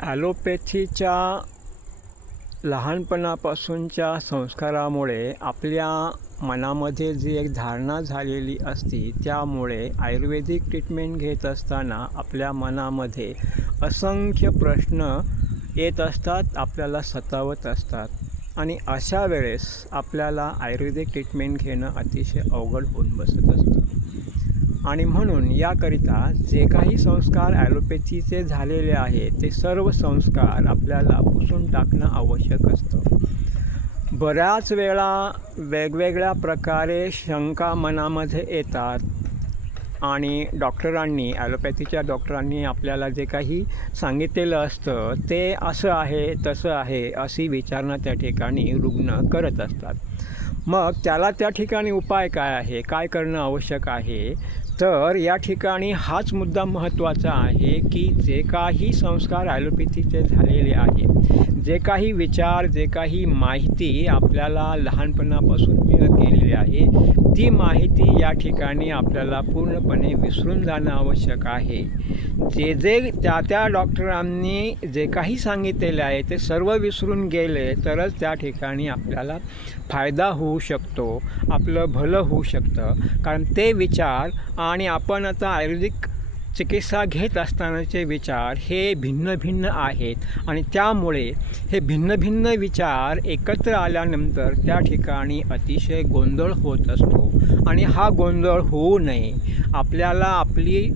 ॲलोपॅथीच्या लहानपणापासूनच्या संस्कारामुळे आपल्या मनामध्ये जी एक धारणा झालेली असती त्यामुळे आयुर्वेदिक ट्रीटमेंट घेत असताना आपल्या मनामध्ये असंख्य प्रश्न येत असतात आपल्याला सतावत असतात. आणि अशा वेळेस आपल्याला आयुर्वेदिक ट्रीटमेंट घेणं अतिशय अवघड होऊन बसत असतं. आणि म्हणून याकरिता जे काही संस्कार ॲलोपॅथीचे झालेले आहे ते सर्व संस्कार आपल्याला पुसून टाकणं आवश्यक असतं. बऱ्याच वेळा वेगवेगळ्या प्रकारे शंका मनामध्ये येतात आणि डॉक्टरांनी ॲलोपॅथीच्या डॉक्टरांनी आपल्याला जे काही सांगितलेलं असतं ते असं आहे तसं आहे अशी विचारणा त्या ठिकाणी रुग्ण करत असतात. मग त्याला त्या ठिकाणी उपाय काय आहे? काय करणं आवश्यक आहे? तर या ठिकाणी हाच मुद्दा महत्त्वाचा आहे की जे काही संस्कार ॲलोपॅथीचे झालेले आहेत जे काही विचार जे काही माहिती आपल्याला लहानपणापासून मिळत गेलेली आहे ती माहिती या ठिकाणी आपल्याला पूर्णपणे विसरून जाणं आवश्यक आहे. जे जे त्या त्या डॉक्टरांनी जे काही सांगितलेले आहे ते सर्व विसरून गेले तरच त्या ठिकाणी आपल्याला फायदा होऊ शकतो आपलं भलं होऊ शकतं. कारण ते विचार आणि आपण आता आयुर्वेदिक चिकित्सा घेत असतानाचे विचार हे भिन्न भिन्न आहेत. आणि त्यामुळे हे भिन्न भिन्न विचार एकत्र आल्यानंतर त्या ठिकाणी अतिशय गोंधळ होत असतो. आणि हा गोंधळ होऊ नये. आपल्याला आपली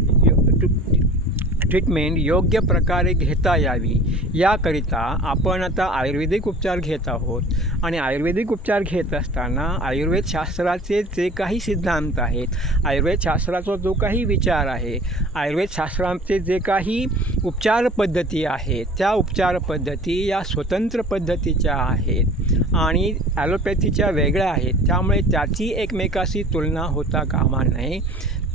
ट्रीटमेंट योग्य प्रकारे घेता यावी. याकरिता आपण आता आयुर्वेदिक उपचार घेत आहोत. आणि आयुर्वेदिक उपचार घेत असताना आयुर्वेद शास्त्राचे जे काही सिद्धांत आहेत आयुर्वेद शास्त्राचा जो काही विचार आहे आयुर्वेद शास्त्राचे जे काही उपचार पद्धती आहेत त्या उपचार पद्धती या स्वतंत्र पद्धतीच्या आहेत आणि ॲलोपॅथीच्या वेगळ्या आहेत. त्यामुळे त्याची एकमेकाशी तुलना होता कामा नये.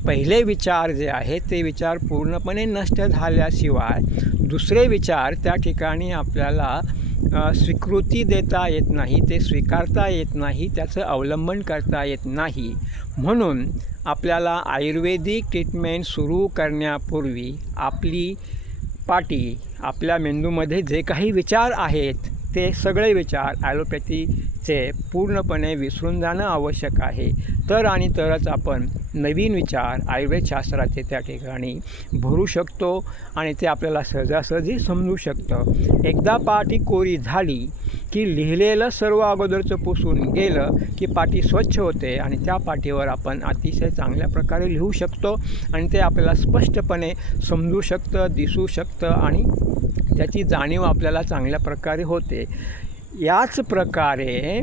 पहिले विचार जे आहेत ते विचार पूर्णपणे नष्ट झाल्याशिवाय दुसरे विचार त्या ठिकाणी आपल्याला स्वीकृती देता येत नाही ते स्वीकारता येत नाही त्याचं अवलंबन करता येत नाही. म्हणून आपल्याला आयुर्वेदिक ट्रीटमेंट सुरू करण्यापूर्वी आपली पाटी आपल्या मेंदूमध्ये जे काही विचार आहेत ते सगळे विचार ॲलोपॅथी ते पूर्णपणे विसरून जाणं आवश्यक आहे. तर आणि तरच आपण नवीन विचार आयुर्वेदशास्त्राचे त्या ठिकाणी भरू शकतो आणि ते आपल्याला सहजासहजी समजू शकतं. एकदा पाठी कोरी झाली की लिहिलेलं सर्व अगोदरचं पुसून गेलं की पाठी स्वच्छ होते आणि त्या पाठीवर आपण अतिशय चांगल्या प्रकारे लिहू शकतो आणि ते आपल्याला स्पष्टपणे समजू शकतं दिसू शकतं आणि त्याची जाणीव आपल्याला चांगल्या प्रकारे होते. याच प्रकारे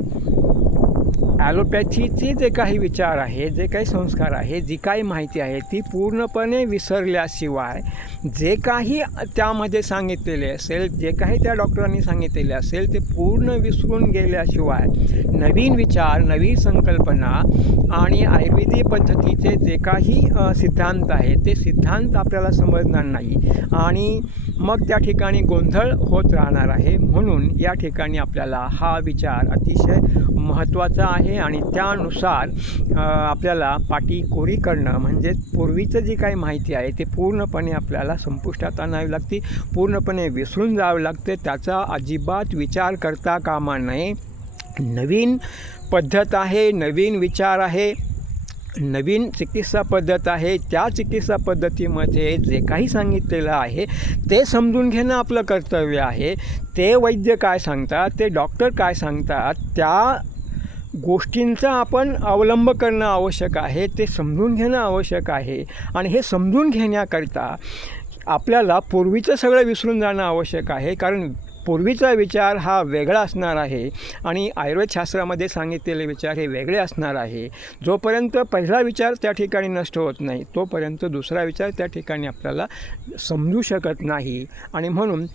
ॲलोपॅथीचे जे काही विचार आहे जे काही संस्कार आहे जी काही माहिती आहे ती पूर्णपणे विसरल्याशिवाय जे काही त्यामध्ये सांगितलेले असेल जे काही त्या डॉक्टरांनी सांगितलेले असेल ते पूर्ण विसरून गेल्याशिवाय नवीन विचार नवीन संकल्पना आणि आयुर्वेदिक पद्धतीचे जे काही सिद्धांत आहेत ते सिद्धांत आपल्याला समजणार नाही आणि मग त्या ठिकाणी गोंधळ होत राहणार आहे. म्हणून या ठिकाणी आपल्याला हा विचार अतिशय महत्त्वाचा आहे. आणि त्यानुसार आपल्याला पाटी कोरी करणं म्हणजे पूर्वीचं जी काही माहिती आहे ते पूर्णपणे आपल्याला संपुष्टात आणावी लागते पूर्णपणे विसरून जावं लागते त्याचा अजिबात विचार करता कामा नये. नवीन पद्धत आहे नवीन विचार आहे नवीन चिकित्सा पद्धत आहे त्या चिकित्सा पद्धतीमध्ये जे काही सांगितलेलं आहे ते समजून घेणं आपलं कर्तव्य आहे. ते वैद्य काय सांगतात ते डॉक्टर काय सांगतात त्या गोष्टींचा आपण अवलंब करणं आवश्यक आहे ते समजून घेणं आवश्यक आहे. आणि हे समजून घेण्याकरिता आपल्याला पूर्वीचं सगळं विसरून जाणं आवश्यक आहे कारण पूर्वीचा विचार हा वेगळा असणार आहे. आणि आयुर्वेदशास्त्रामध्ये सांगितलेले विचार हे वेगळे असणार आहे. जोपर्यंत पहिला विचार त्या ठिकाणी नष्ट होत नाही तोपर्यंत दुसरा विचार त्या ठिकाणी आपल्याला समजू शकत नाही. आणि म्हणून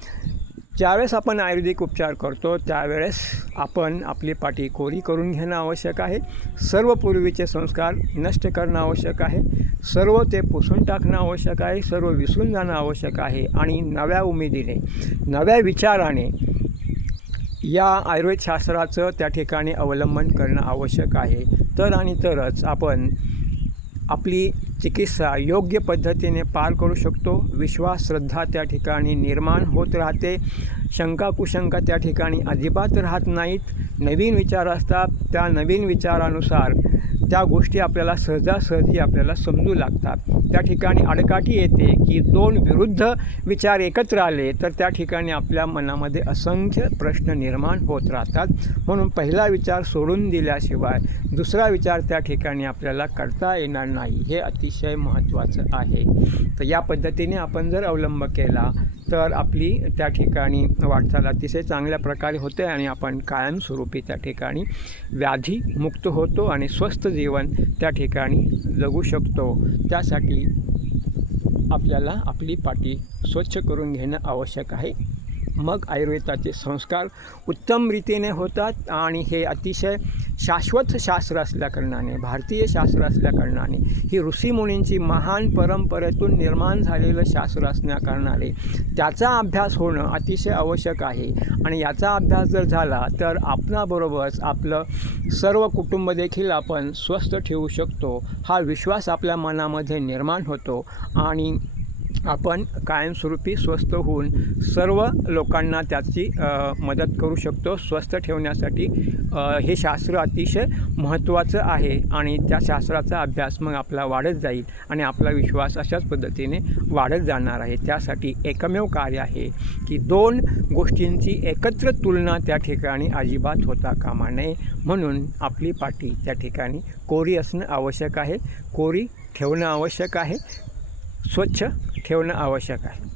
ज्यावेळेस आपण आयुर्वेदिक उपचार करतो त्यावेळेस आपण आपली पाठी कोरी करून घेणं आवश्यक आहे. सर्व पूर्वीचे संस्कार नष्ट करणं आवश्यक आहे. सर्व ते पुसून टाकणं आवश्यक आहे. सर्व विसरून जाणं आवश्यक आहे. आणि नव्या उमेदीने नव्या विचाराने या आयुर्वेदशास्त्राचं त्या ठिकाणी अवलंबन करणं आवश्यक आहे. तर आणि तरच आपण आपली चिकित्सा योग्य पद्धतीने पार करू शकतो. विश्वास श्रद्धा त्या ठिकाणी निर्माण होत राहते. शंका कुशंका त्या ठिकाणी अजिबात राहत नाहीत. नवीन विचार असतात. त्या नवीन विचारानुसार त्या गोष्टी आपल्याला सहजासहजी आपल्याला समजू लागतात. त्या ठिकाणी अडकाठी येते की दोन विरुद्ध विचार एकत्र आले तर त्या ठिकाणी आपल्या मनामध्ये असंख्य प्रश्न निर्माण होत राहतात. म्हणून पहिला विचार सोडून दिल्याशिवाय दुसरा विचार त्या ठिकाणी आपल्याला करता येणार नाही. हे अतिशय महत्त्वाचं आहे. तर या पद्धतीने आपण जर अवलंब केला तर आपली त्या ठिकाणी वाटचाल अतिशय चांगल्या प्रकारे होते आणि आपण कायमस्वरूपी त्या ठिकाणी व्याधीमुक्त होतो आणि स्वस्थ जीवन त्या ठिकाणी जगू शकतो. त्यासाठी आपल्याला आपली पाठी स्वच्छ करून घेणं आवश्यक आहे. मग आयुर्वेदाचे संस्कार उत्तम रीतीने होतात आणि हे अतिशय शाश्वत शास्त्र असल्याकारणाने भारतीय शास्त्र असल्याकारणाने ही ऋषीमुनींची महान परंपरेतून निर्माण झालेलं शास्त्र असण्याकारणाने त्याचा अभ्यास होणं अतिशय आवश्यक आहे. आणि याचा अभ्यास जर झाला तर आपणाबरोबरच आपलं सर्व कुटुंब देखील आपण स्वस्थ ठेवू शकतो. हा विश्वास आपल्या मनामध्ये निर्माण होतो आणि आपण कायमस्वरूपी स्वस्थ होऊन सर्व लोकांना त्याची मदत करू शकतो. स्वस्थ ठेवण्यासाठी हे शास्त्र अतिशय महत्त्वाचं आहे आणि त्या शास्त्राचा अभ्यास मग आपला वाढत जाईल आणि आपला विश्वास अशाच पद्धतीने वाढत जाणार आहे. त्यासाठी एकमेव कार्य आहे की दोन गोष्टींची एकत्र तुलना त्या ठिकाणी अजिबात होता कामा नये. म्हणून आपली पाठी त्या ठिकाणी कोरी असणं आवश्यक आहे. कोरी ठेवणं आवश्यक आहे. स्वच्छ ठेवणं आवश्यक आहे.